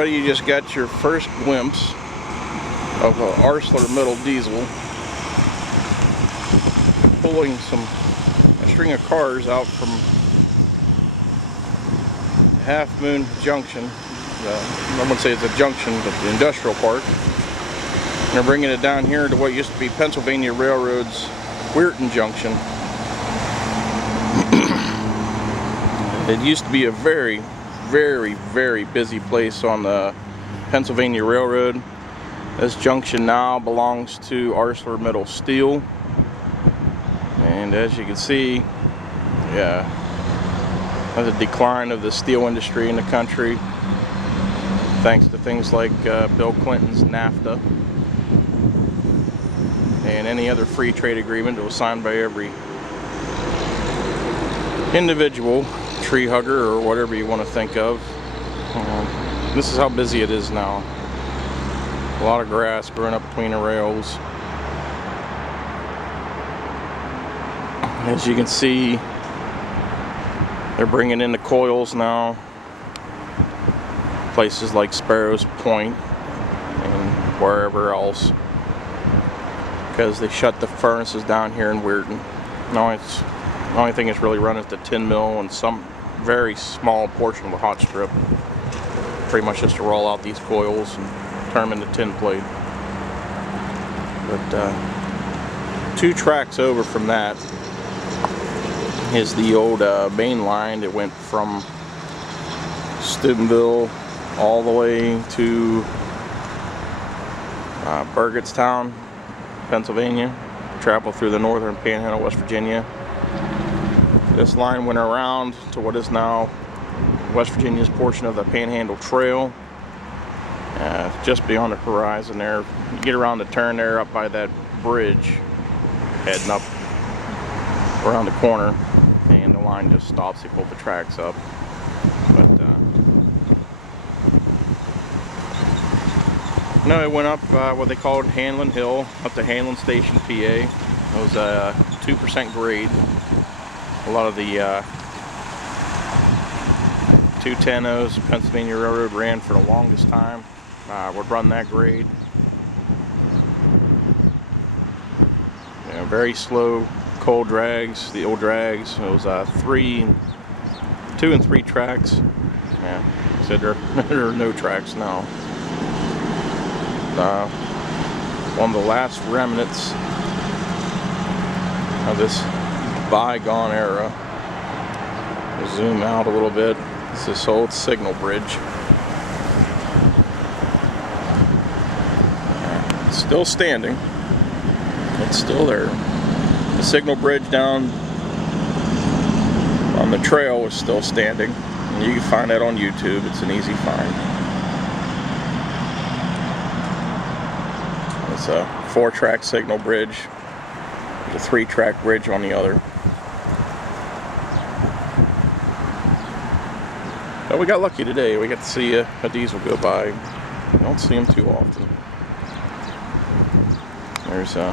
everybody, you just got your first glimpse of an ArcelorMittal diesel pulling a string of cars out from Half Moon Junction. I wouldn't say it's a junction, but the industrial park. And they're bringing it down here to what used to be Pennsylvania Railroad's Weirton Junction. It used to be a very, very, very busy place on the Pennsylvania Railroad. This junction now belongs to ArcelorMittal Steel. And as you can see, yeah, there's a decline of the steel industry in the country, thanks to things like Bill Clinton's NAFTA and any other free trade agreement that was signed by every individual tree hugger or whatever you want to think of. This is how busy it is now. A lot of grass growing up between the rails. As you can see, they're bringing in the coils now. Places like Sparrows Point and wherever else, because they shut the furnaces down here in Weirton. No, it's the only thing that's really run is the tin mill and some very small portion of the hot strip. Pretty much just to roll out these coils and turn them into tin plate. But 2 tracks over from that is the old main line that went from Steubenville all the way to Burgettstown, Pennsylvania. Traveled through the northern Panhandle, West Virginia. This line went around to what is now West Virginia's portion of the Panhandle Trail, just beyond the horizon there. You get around the turn there up by that bridge, heading up around the corner, and the line just stops. They pull the tracks up. But no, it went up what they called Hanlon Hill, up to Hanlon Station, PA. It was a 2% grade. A lot of the 210s Pennsylvania Railroad ran for the longest time. Would run that grade. You know, very slow coal drags, the old drags. It was 2 and 3 tracks. Yeah, so there are no tracks now. One of the last remnants of this bygone era. We'll zoom out a little bit. It's this old signal bridge. It's still standing. It's still there. The signal bridge down on the trail is still standing. And you can find that on YouTube. It's an easy find. It's a 4-track signal bridge. There's a 3-track bridge on the other. But we got lucky today. We got to see a diesel go by. You don't see them too often. There's a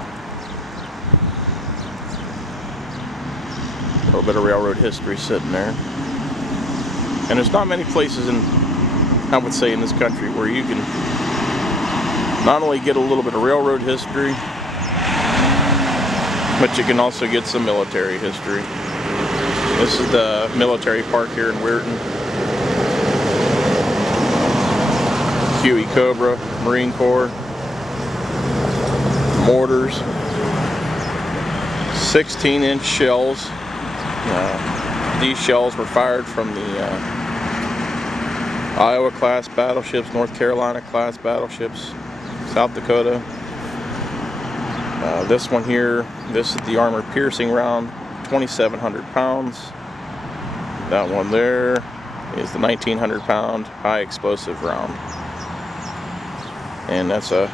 little bit of railroad history sitting there. And there's not many places I would say in this country where you can not only get a little bit of railroad history, but you can also get some military history. This is the military park here in Weirton. Huey Cobra, Marine Corps, mortars, 16-inch shells. These shells were fired from the Iowa class battleships, North Carolina class battleships, South Dakota. This one here, this is the armor piercing round, 2,700 pounds. That one there is the 1,900 pound high explosive round. And that's a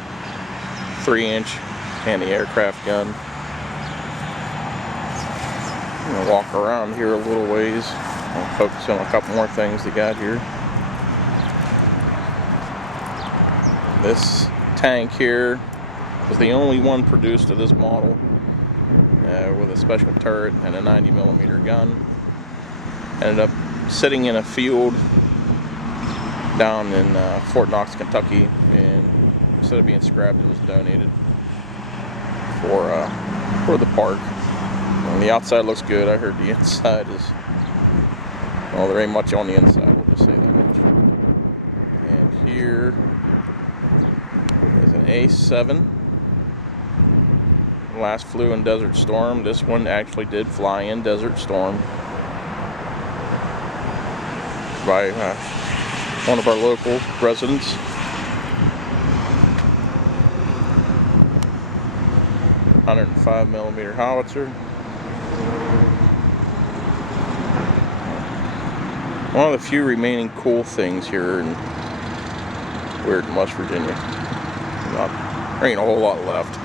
3-inch anti-aircraft gun. I'm gonna walk around here a little ways. I'll focus on a couple more things they got here. This tank here was the only one produced of this model, with a special turret and a 90mm gun. Ended up sitting in a field down in Fort Knox, Kentucky, and instead of being scrapped, it was donated for the park. And the outside looks good. I heard the inside is, well, there ain't much on the inside, we'll just say that much. And here is an A7. Last flew in Desert Storm. This one actually did fly in Desert Storm by one of our local residents. .105mm howitzer. One of the few remaining cool things here in Weirton, West Virginia. There ain't a whole lot left.